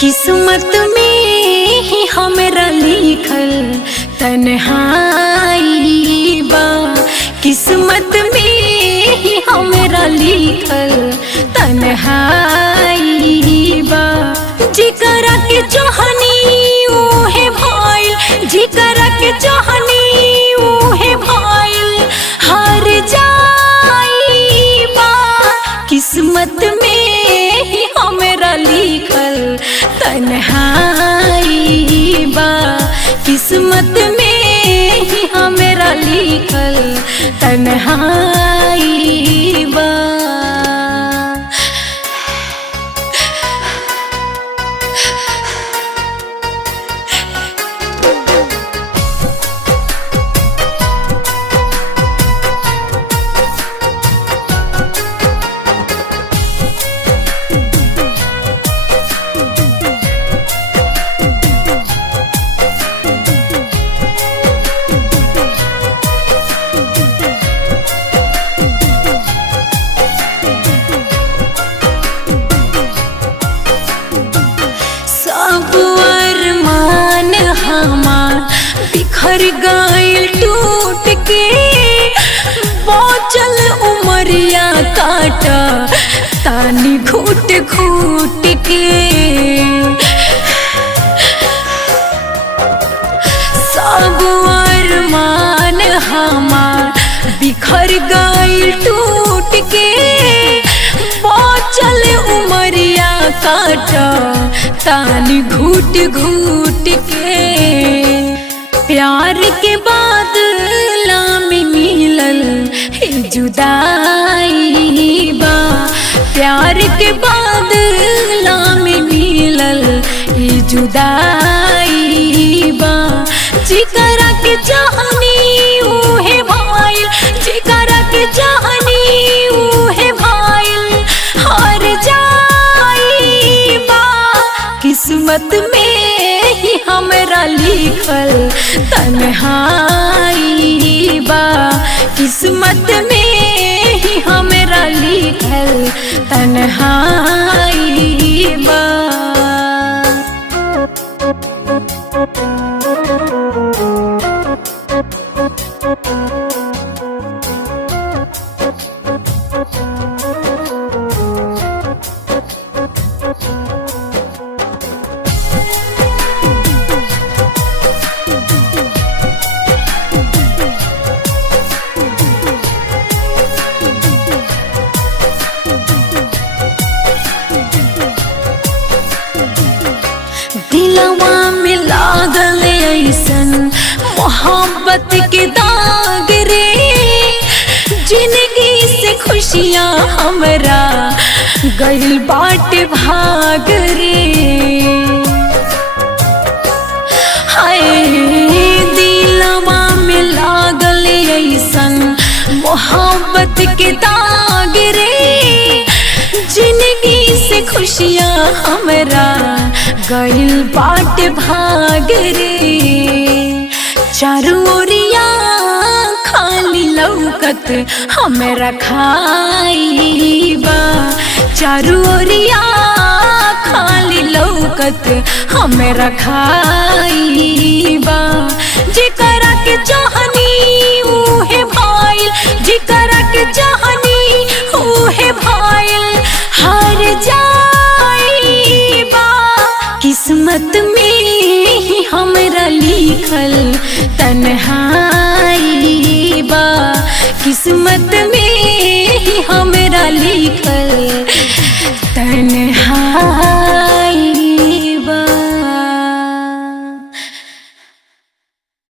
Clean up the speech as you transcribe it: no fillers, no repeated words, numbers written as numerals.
किस्मत में ही हमरा लिखल तन्हाई बा। किस्मत में ही हमरा लिखल तन्हाई बा। जिकरा के चाहनी उहे भइल, जिकरा के चाहनी उहे भइल, हार जाई बा। किस्मत में ही हमरा लिखल तन्हाई बा। किस्मत में ही हमरा लिखल तन्हाई बा। बिखर गइल टूट के, बचल उमरिया काटा तानी घूट घूट के। सब अरमान हमार बिखर गइल टूट के, बचल उमरिया काटा तानी घूट घूट के। प्यार के बादला में मिलल ही जुदाई बा। प्यार के बादला में मिलल ही जुदाई बा। जिकरा के चाहनी उहे भइल, जिकरा के चाहनी उहे भइल, हार जाई बा। किस्मत में ही हमरा लिखल तन्हाई बा। किस्मत में ही हमरा लिखल तन्हाई बा। दिलवा में लागल ऐसन मोहब्बत के दाग रे, जिंदगी से खुशियाँ हमरा गइल बाट भाग रे। हाय दिलवा में लागल ऐसन मोहब्बत के दाग रे, जिंदगी से खुशियाँ हमरा गइल बाट भाग रे। चारों ओरिया खाली लौकत हमरा खाई बा। चारों ओरिया खाली लौकत हमरा खाई बा। जिकरा के चाहनी उहे भइल, जिकरा के चाहनी उहे भइल, हार जाई बा। किस्मत में ही हमरा लिखल तन्हाई बा। किस्मत में ही हमरा लिखल